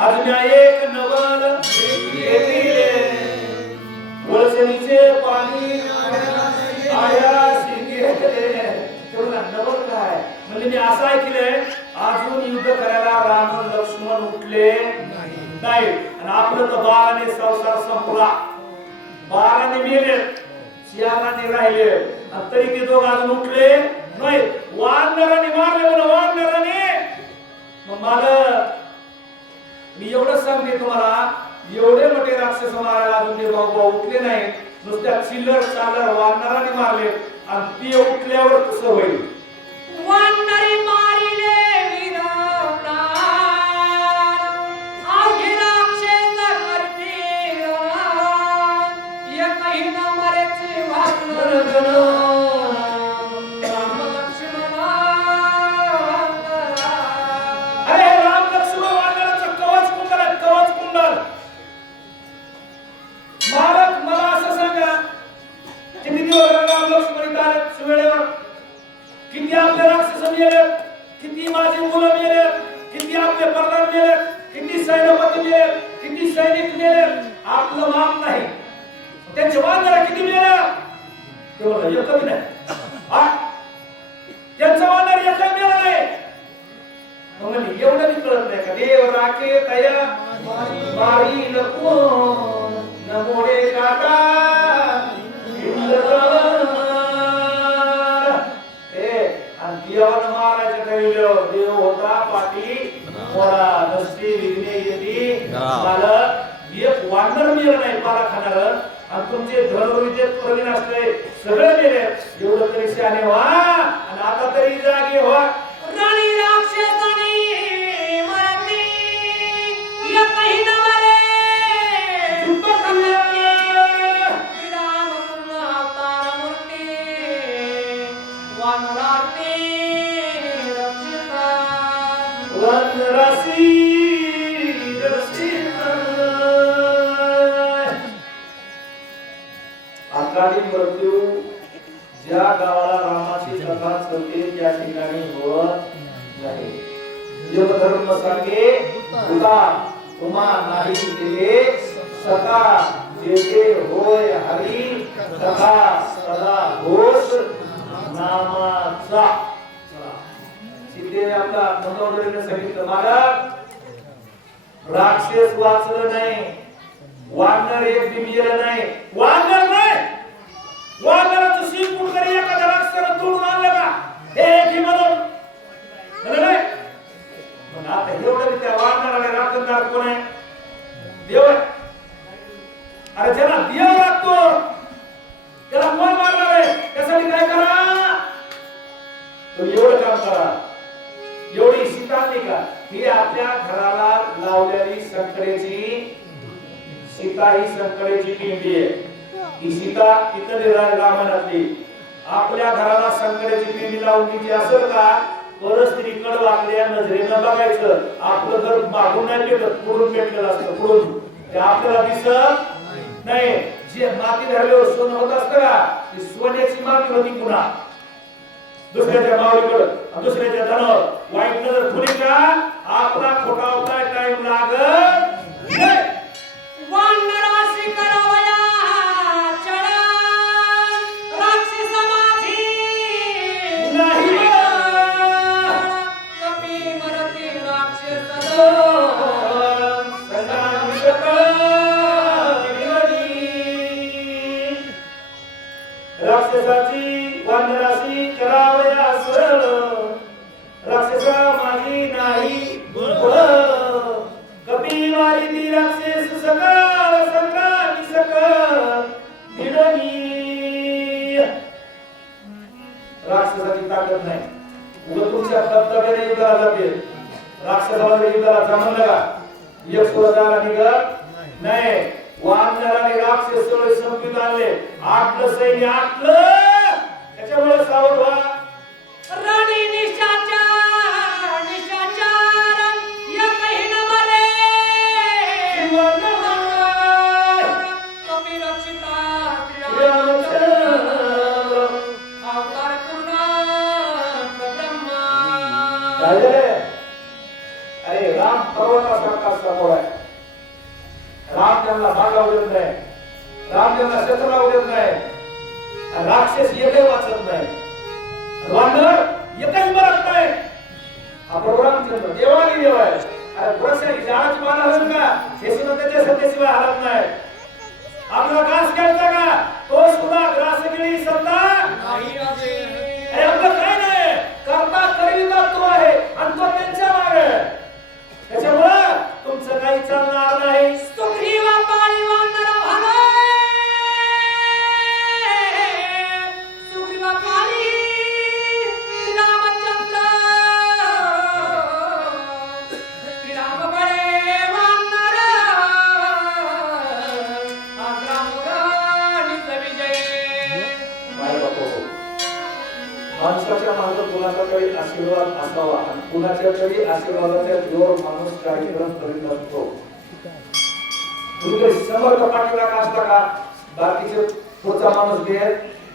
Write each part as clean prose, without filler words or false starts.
अजून एक नवल घेतले वळसणीचे पाणी आया घेतले तेवढा नवल काय म्हणजे मी असं ऐकलंय अजून युद्ध करायला राम लक्ष्मण उठले नाही आणि आपलं तर बाराने संसार संपला 12 मेले 4 राहिले तरी ते दोघ अजून उठले नाही वानराने मारले म्हणून वानराने मग मला मी एवढंच सांगते तुम्हाला एवढे मोठे राक्षस मारायला अजून ते भाऊ उठले नाही नुसत्या चिल्लर चालर वानराने मारले आणि ते उठल्यावर कसं होईल वानरे मारिले वीरप्राण आगे राक्षस करते एकही न मरेचे वानर किती आपले राक्षस मेले किती माझे मुलं मेले किती आपले प्रधान मेले किती सैन्यपती मेले किती सैनिक मेले आपलं माप नाही त्यांचे वानर किती मेले तेवढं एकही नाही त्यांचं वानर एकही मेलं नाही म्हणजे एवढं मी कळत नाही का देव राखे तया मारी नको नमोडे काटा देवानं महाराजा कळलं देव होता पाठी मोडा नसती विघ्ने येती मला एक वानर मेलं नाही पाला खाणार आणि तुमचे धनुर्विद्येत प्रवीण असले सगळे मेले एवढं तरी शहाणे व्हा आणि आता तरी जागे व्हा राणी राक्षसाने मरते एकही न मरे युद्ध करणे विरामपूर्ण अवतार मूर्ती वानरार्ते वनरासी रसिका अकाली मृत्यू ज्या गावाला रामाची कथा चलते त्या ठिकाणी होत नाही योगधर्म सांगे तुला तुम्हा नाही दिले सदा जेथे होय हरी तथा सदा घोष नामाचा सीते आपला मनोदरीने सांगितलं महाराज राक्षस वाचलं नाही वानर एक बिमिलं नाही वानर नाही वानराचं शिंग कुठतरी एखाद्या राक्षसाला तोडून आणलं का हे की म्हणून नाही मग आता एवढं त्या वानराला राखणदार कोण आहे देव आहे अरे ज्याला देव लागतो त्याला कोण मारणार आहे त्यासाठी काय करा तुम्ही एवढं काम करा एवढी सीता नाही का ही आपल्या घराला लावलेली संकरेची सीता ही संकरेची पिंडी आहे ही सीता इतर रामायणातली आपल्या घराला संकरेची पिंडी लावून तिची असेल का परस्त्रीकडे वाकल्या नजरेनं बघायचं आपलं जर मागून नाही पेटत पुढून पेटलेलं असतं पुढून ते आपल्याला दिसत नाही जे माती धरल्यावर सोनं होत असतं का ती सोन्याची माती होती पुन्हा दुसऱ्याच्या मावळीकडे दुसऱ्याच्या धनावर वाईट नजर थोडी का आपला खोटा होता टाइम लागत वानरासी करावया चढा राक्षस माझी नाही कपी मरती राक्षस राक्षसाची वानराशी करावया सरळ राक्षसा माझी नाही कपी मारी ती राक्षस सकाळ संग्रामी सकळ ताकद नाही. उगाच तुमच्या दबदब्याने युद्धाला जाते. राक्षसाला युद्धाला जमलं का एक सुरताला निघत नाही. वानराने राक्षस सगळे संपवित आणले. आटलं सैन्य आटलं. त्याच्यामुळे सावध व्हा. राणी निशाचर एकही न मरे. कपी रक्षिता अवतार पूर्णांत ब्रह्मा. अरे राम पर्वतासारखा समोर आहे. राम त्यांना भागावू देत नाही. राम त्यांना शत्रू लावू देत नाही. राक्षस एकही वाचत नाही. वानर एकही मरत नाही. आपण रामचंद्र देवानी देव आहे. अरे पुरस्कारी जाळाची मान हलत का हे सुद्धा त्याच्या सत्तेशिवाय हलत नाही. आपला घास खेळता का तो सुद्धा ग्रास केली सत्ता नाही राजे. अरे आपलं काय नाही. करता करीता तो आहे आणि तो त्यांच्या मागे. त्याच्यामुळे तुमचं काही चालणार नाही. सुग्रीवा पाळी वानर भाले. सुग्रीवा पाळी रामचंद्र. श्रीराम बळे वानर. रामगाणीचा विजय. माय बापू माणसाच्या मागे कुणाचा तरी आशीर्वाद असावा आणि कुणाच्या तरी आशीर्वादाच्या जोर माणूस कार्यक्रम करीत असतो. तुम्ही समर्थ पाठीला असता का बाकीचे पुढचा माणूस घेत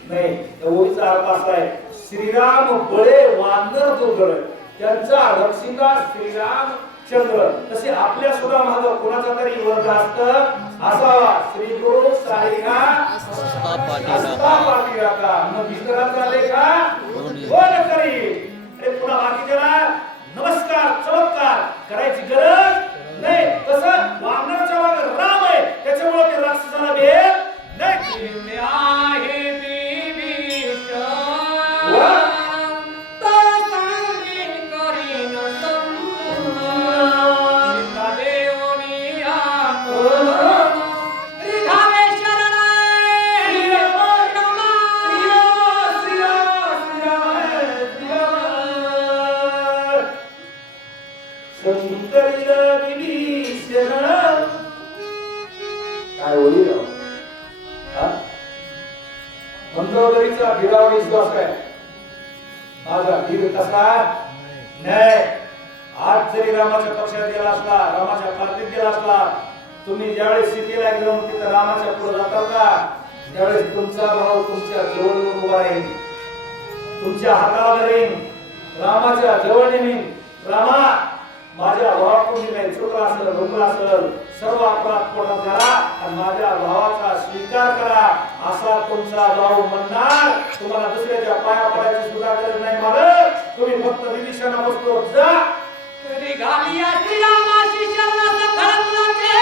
नाही. ओळीचा अर्थ असा आहे श्रीराम बळे वानर दुर्गळ त्यांचा रक्षिता श्रीराम चंद्र. तसे आपल्या सुद्धा मागे कुणाचा तरी वर्ग असत असावा. श्री गुरु साईना असता पाठीला का मग विचारात आले का कोण करी. अरे पुन्हा बाकीच्याला नमस्कार चमत्कार करायची गरज नाही. तसं वानराच्या मागे राम आहे त्याच्यामुळे ते राक्षसाला भेट नाही. आहे बिभीषण. वा. तो सांगे करीन संपूर्ण. सीता देवनी आपण. रिघावे शरण काय होईल मंत्रोदरीचा भिरावर विश्वास आहे. माझा धीर कसा नाही. आज जरी रामाच्या पक्षात गेला असला रामाच्या पार्टीत गेला असला तुम्ही ज्यावेळेस सीतेला घेऊन तिथं रामाच्या पुढे जातात का त्यावेळेस तुमचा भाव तुमच्या जवळ येऊन उभा राहील. तुमच्या हाताला धरेन. रामाच्या जवळ नेईन. रामा माझ्या भावाकडून काही चुकला असेल रुकला असेल सर्व अपराध पूर्ण करा आणि माझ्या भावाचा स्वीकार करा असा तुमचा भाऊ म्हणणार. तुम्हाला दुसऱ्याच्या पाया पडायची सुद्धा गरज नाही. मालक तुम्ही फक्त विभीषणा बसतो जा. रिघालिया श्रीरामाशी शरण सखळ तुलाचे.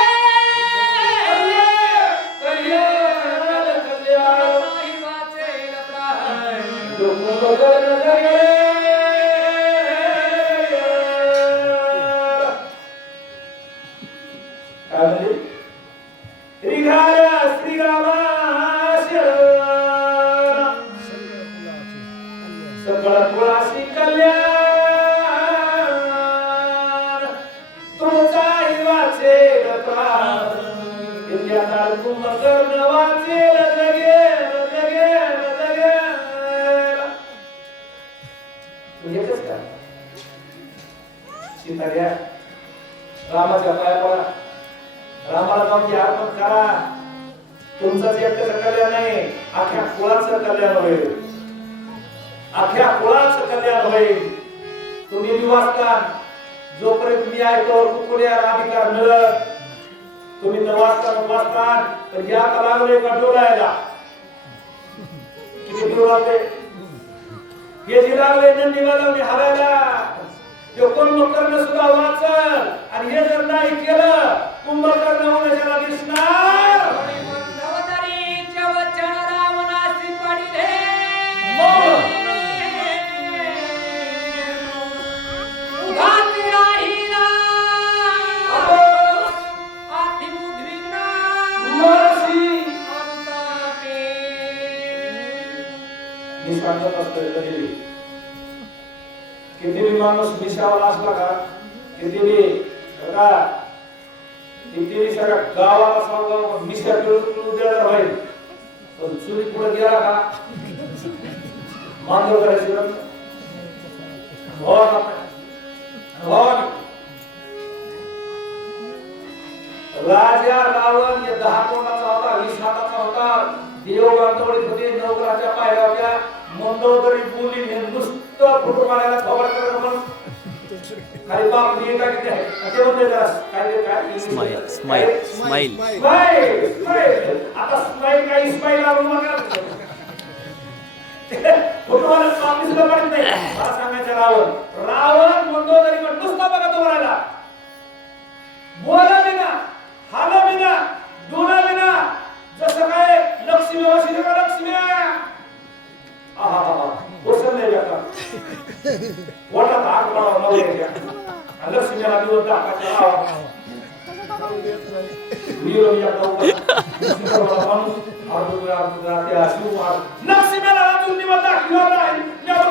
रामाच्या पाया पडा. रामाला जाऊन अर्पण करा. तुमचंच एकट्याचं कल्याण नाही अख्ख्या कुळाचं कल्याण होईल. अख्ख्या कुळाचं कल्याण होईल. तुम्ही निवासता जोपर्यंत मी ऐकतो कुकुड्या अधिकार मिळत तुम्ही तर वाचता तर या का लागले का डोळायला किती दूर लागले. हे जे लागले नंदी वाजवणे हरायला हे कुंभकर्ण सुद्धा वाचल आणि हे जर नाही केलं कुंभकर्ण होण्याच्याला दिसणार. मंदवदरीचे वचन रावणासी पडिले. उदासी राहिला अतिमुद्विग्न मरसी अंतटे. मी सांगत असतो कधी किती माणूस मिशावाला असला का किती सगळ्या गावाला सांगा मिशा पिळून द्यायला पाहिजे पण चुली पुढे गेला का मांडव करायची राजा रावण हे 10 कोणाचा होता 20 हाताचा होता देव बांधवडीत होते नवग्रहाच्या पायऱ्या होत्या मंदोदरी बोली नुसतं फुटू मारायला खबर करायला म्हणून खाली बाप मी काय किती आहे ते म्हणते जरा काय स्माइल स्माइल स्माइल स्माइल आता स्माइल काय स्माइल आणून बघा फुटू मारायला बाप सुद्धा पडत नाही मला सांगायचं रावण मंदोदरी नुसतं बघा तो मारायला बोला बिना हाला बिना दोना बिना जसं काय लक्ष्मी वशी का लक्ष्मी आहा बोसल नाही का वटा हात पडावा नवऱ्याच्या आणि लक्ष्मीला दिवस टाकायचा नीलो मी आता माणूस आर्धुरा त्या शिवमार लक्ष्मीला अजून दिवस दाखवला नाही यावर